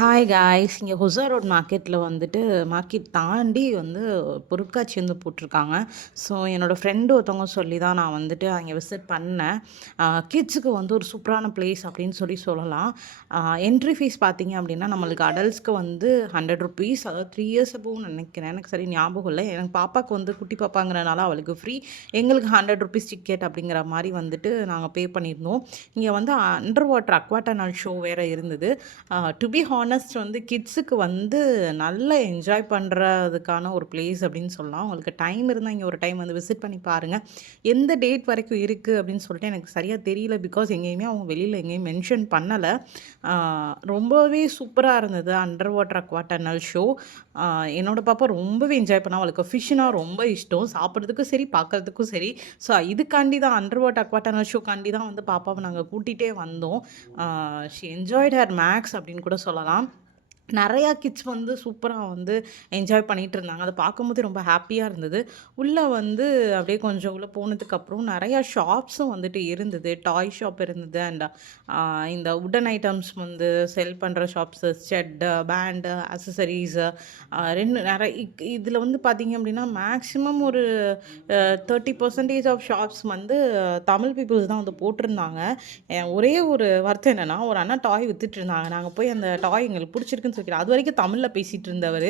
Hi guys, இங்கே ஹுசா road மார்க்கெட்டில் வந்துட்டு மார்க்கெட் தாண்டி வந்து பொருட்காட்சி வந்து போட்டிருக்காங்க. ஸோ என்னோடய ஃப்ரெண்டு ஒருத்தவங்க சொல்லி தான் நான் வந்துட்டு அங்கே விசிட் பண்ணேன். கிட்ஸுக்கு வந்து ஒரு சூப்பரான பிளேஸ் அப்படின்னு சொல்லலாம். என்ட்ரி ஃபீஸ் பார்த்தீங்க அப்படின்னா நம்மளுக்கு அடல்ட்ஸ்க்கு வந்து ₹100, அதாவது 3 இயர்ஸ் அபோவ்னு நினைக்கிறேன். எனக்கு சரி ஞாபகம் இல்லை. எனக்கு பாப்பாவுக்கு வந்து குட்டி பாப்பாங்கிறனால அவளுக்கு ஃப்ரீ. எங்களுக்கு ₹100 டிக்கெட் அப்படிங்கிற மாதிரி வந்துட்டு நாங்கள் பே பண்ணியிருந்தோம். இங்கே வந்து அண்டர் வாட்டர் அக்வாட்டனல் ஷோ வேறு இருந்தது. டு பி ஹானஸ்ட் வந்து கிட்ஸுக்கு வந்து நல்லா என்ஜாய் பண்ணுறதுக்கான ஒரு பிளேஸ் அப்படின்னு சொல்லலாம். உங்களுக்கு டைம் இருந்தால் இங்கே ஒரு டைம் வந்து விசிட் பண்ணி பாருங்கள். எந்த டேட் வரைக்கும் இருக்குது அப்படின்னு சொல்லிட்டு எனக்கு சரியாக தெரியல. பிகாஸ் எங்கேயுமே அவங்க வெளியில் எங்கேயும் மென்ஷன் பண்ணலை. ரொம்பவே சூப்பராக இருந்தது அண்டர் வாட்டர் அக்வாட்டனல் ஷோ. என்னோடய பாப்பா ரொம்பவே என்ஜாய் பண்ணா. அவளுக்கு ஃபிஷ்னா ரொம்ப இஷ்டம். சாப்பிட்றதுக்கும் சரி, பார்க்குறதுக்கும் சரி. ஸோ இதுக்காண்டி தான் அண்டர் வாட்டர் அக்வாட்டனல் ஷோக்காண்டி தான் வந்து பாப்பாவை நாங்கள் கூட்டிகிட்டே வந்தோம். ஷி என்ஜாய்ட் ஹர் மேக்ஸ் அப்படின்னு கூட சொல்லலாம். நிறையா கிட்ஸ் வந்து சூப்பராக வந்து என்ஜாய் பண்ணிகிட்டு இருந்தாங்க. அதை பார்க்கும்போது ரொம்ப ஹாப்பியாக இருந்தது. உள்ளே வந்து அப்படியே கொஞ்சம் உள்ளே போனதுக்கப்புறம் நிறையா ஷாப்ஸும் வந்துட்டு இருந்தது. டாய் ஷாப் இருந்தது. அண்ட் இந்த உட்டன் ஐட்டம்ஸ் வந்து செல் பண்ணுற ஷாப்ஸு, ஸ்டெட்டு, பேண்டு, அக்சசரிஸு, இதில் வந்து பார்த்திங்க அப்படின்னா மேக்ஸிமம் ஒரு 30% ஆஃப் ஷாப்ஸ் வந்து தமிழ் பீப்புள்ஸ் தான் வந்து போட்டிருந்தாங்க. ஒரே ஒரு வருத்தம் என்னென்னா, ஒரு அண்ணா டாய் வித்துட்டு இருந்தாங்க. நாங்கள் போய் அந்த டாய் எங்களுக்கு பிடிச்சிருக்குன்னு சொல்லி அது வரைக்கும் தமிழில் பேசிகிட்டு இருந்தவர்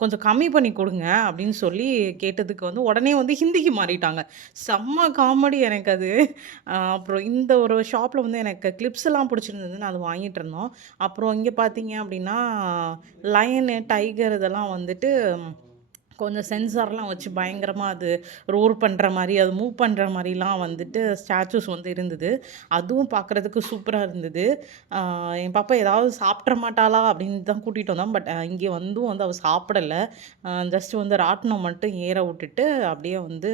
கொஞ்சம் கம்மி பண்ணி கொடுங்க அப்படின்னு சொல்லி கேட்டதுக்கு வந்து உடனே வந்து ஹிந்திக்கு மாறிட்டாங்க. செம்ம காமெடி எனக்கு அது. அப்புறம் இந்த ஒரு ஷாப்பில் வந்து எனக்கு கிளிப்ஸ் எல்லாம் பிடிச்சிருந்தது. நான் அது வாங்கிட்டு இருந்தோம். அப்புறம் இங்கே பார்த்தீங்க அப்படின்னா லயனு, டைகர் இதெல்லாம் வந்துட்டு கொஞ்சம் சென்சார்லாம் வச்சு பயங்கரமாக அது ரோர் பண்ணுற மாதிரி, அது மூவ் பண்ணுற மாதிரிலாம் வந்துட்டு ஸ்டாச்சூஸ் வந்து இருந்தது. அதுவும் பார்க்குறதுக்கு சூப்பராக இருந்தது. என் பாப்பா ஏதாவது சாப்பிட்ற மாட்டாளா அப்படின்னு தான் கூட்டிகிட்டு வந்தோம். பட் இங்கே வந்து அவள் சாப்பிடலை. ஜஸ்ட் வந்து ராட்டினம் மட்டும் ஏற விட்டுட்டு அப்படியே வந்து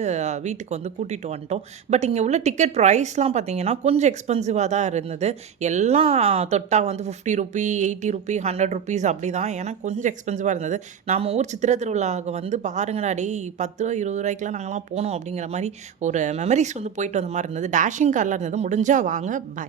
வீட்டுக்கு வந்து கூட்டிகிட்டு வந்துட்டோம். பட் இங்கே உள்ள டிக்கெட் ப்ரைஸ்லாம் பார்த்தீங்கன்னா கொஞ்சம் எக்ஸ்பென்சிவாக தான் இருந்தது. எல்லாம் தொட்டா வந்து ₹50, ₹80, ₹100 அப்படி தான். ஏன்னா கொஞ்சம் எக்ஸ்பென்சிவாக இருந்தது. நம்ம ஊர் சித்திரை திருவிழாவுக்கு வந்து பாருங்கடா டேய் ₹10, ₹20 நாங்கலாம் போனோம் அப்படிங்கிற மாதிரி ஒரு மெமரிஸ் வந்து போயிட்டு வந்த மாதிரி இருந்தது. டேஷிங் கார்லாம் இருந்தது. முடிஞ்சால் வாங்க. பாய்.